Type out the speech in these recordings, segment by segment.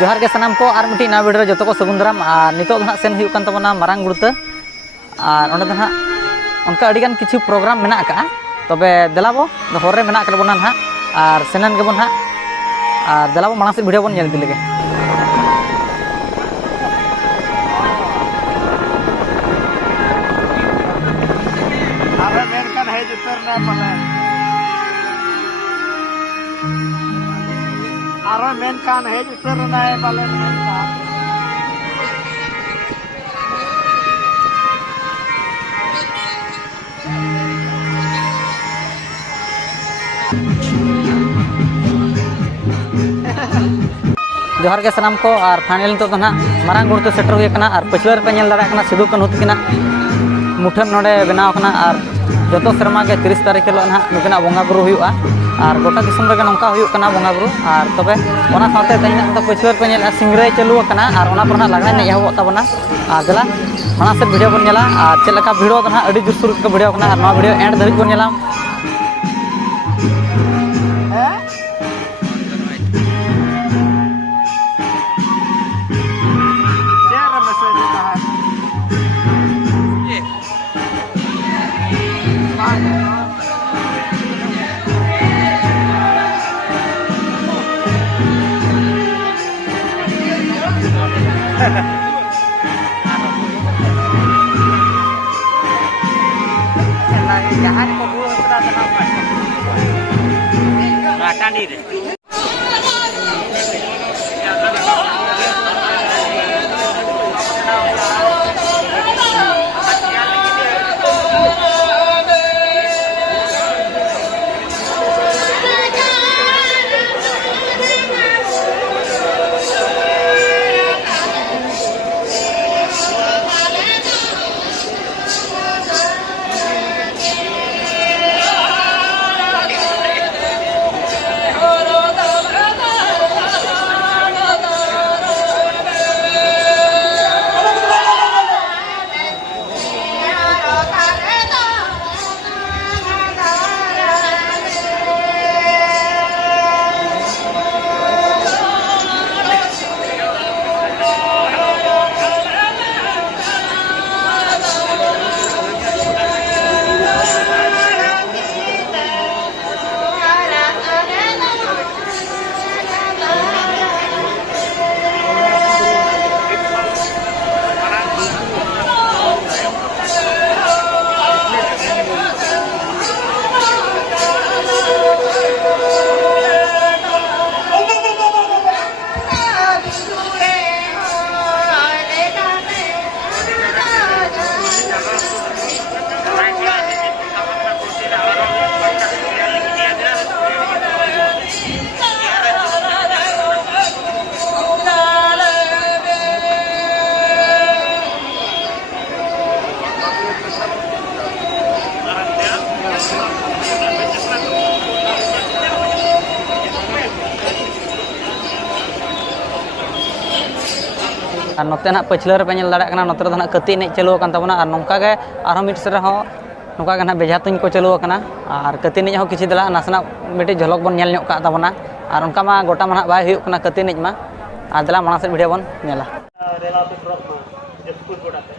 जोहार के सानाम को आर मिट्टी ना वीडियो जो को सगुन दाराम और नितो ना सेन हुयुक कान तबना मारांग गुड़ता और ओंडे ना उनका अड़ीगान किछु प्रोग्राम मेना का तबे देलाबो होरे मेना का बोना ना और सेनन गेबो ना और देलाबो मांग से वीडियो बन नेल इदि लेगे आरे मेन कान हेज उतर ना पले आरो मेन कान हेज उतर ना पले मेन कान जोहार के सानाम को और फाइनल तो ना मारांग गुड़ते सेटर हुई कना और पछुआर पे नेल दाड़ा कना सिदु कान्हू तकिना मुठन नोडे बनाव कना और जो शर्मा के 30 तारीख हिलो ना नुकिना बोंगा बुरु हुआ और गोटा दिसम रे नौका हुई कना बोंगा बुरु और तबे ओना साथे तैना तो पछुआर पे नेल सिंगरे चालू कना और ओना पर ना लागना ने एहबो ताबना और देला ओना से वीडियो बन नेला और चेलका भिडियो तो ना अडी जुसुर के वीडियो कना और नवा वीडियो एंड धरिक बन नेला Jangan keburu setelah terlambat. Rata nih deh. और नोते ना पछलर पे नेल दाड़ा नोते दो ना कति एने चालू कान तबना और नोंका गे आरो मिट से हो नोंका गे ना बेझा तुñ को चालू काना और कति एने हो किछि दला नासना मिटे झलक बन नेल ᱧᱚᱜ का तबना और उनका मा गोटा मा बाय हुयुक काना कति एने मा और दला माना से वीडियो बन नेला रेला पे ड्रॉप मा जसपुर गोड़ा पे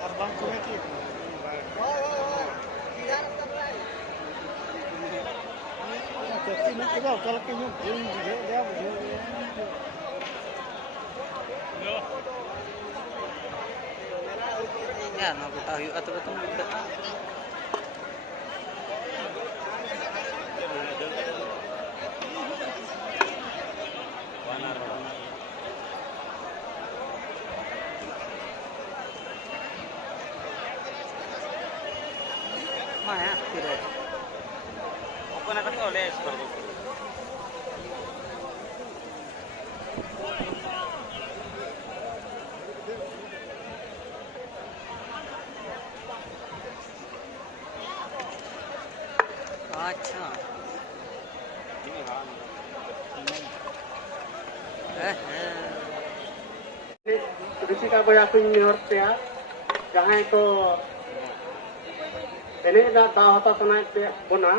और बम को की कल के न्यू बुझे दे बुझे ya no गोटा हुयुआ तबे तुम Maya, tidak. Apa nak kata oleh seperti itu? अच्छा ऋषि का बजा जहाँ तो एने दाव हता सनाय पे बोना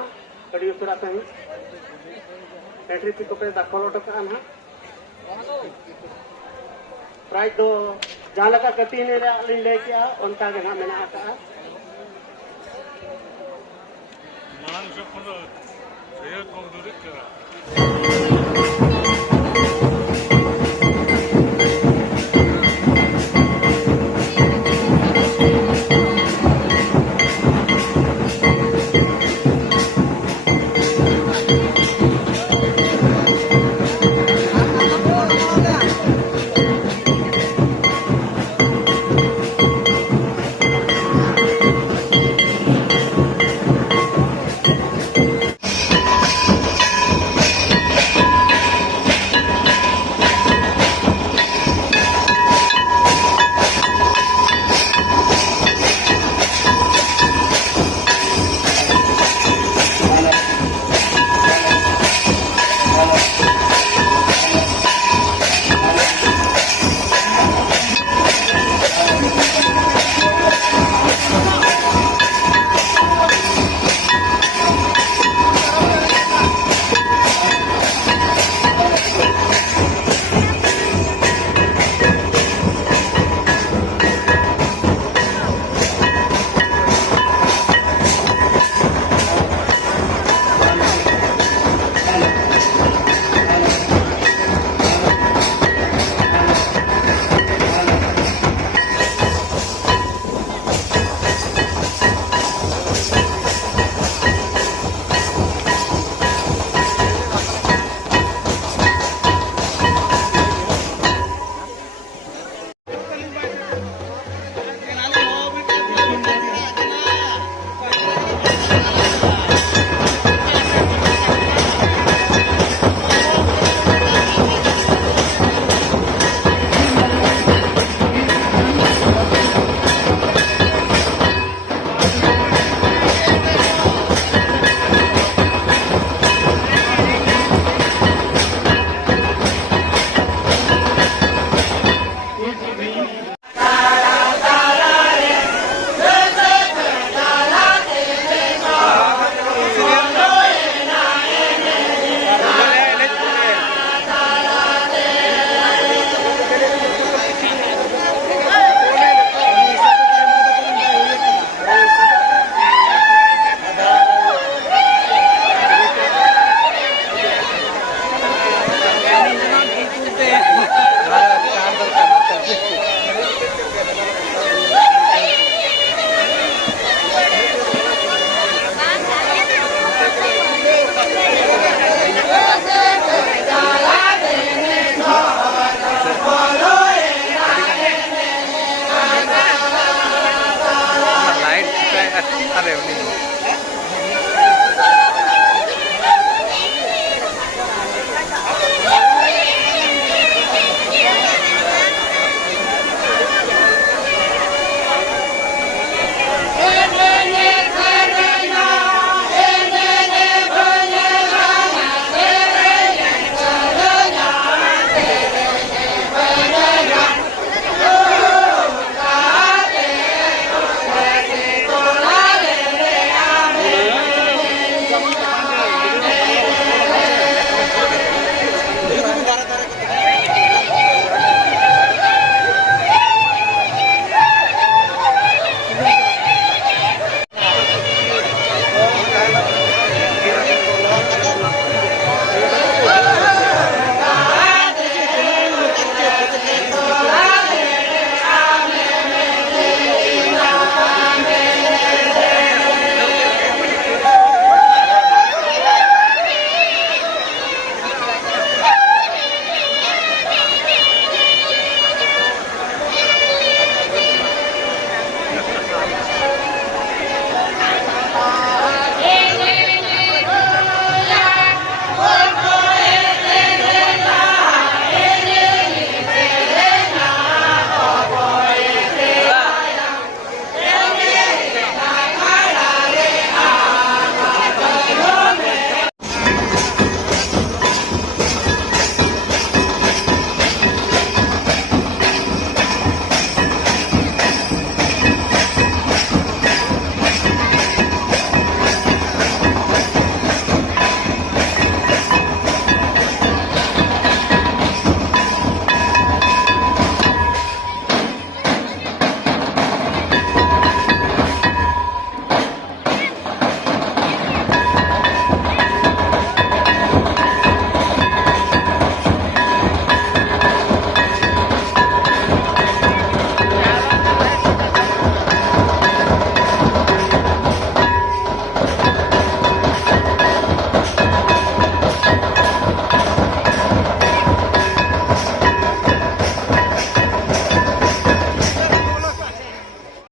अड़ी उसरा सही एंट्री फी को पे दाखल ओटो का ना प्राइस दो जहाँ लगा कटी ने लिंग ले किया उनका के ना मेना का मांग से कोनो ये को दूर करा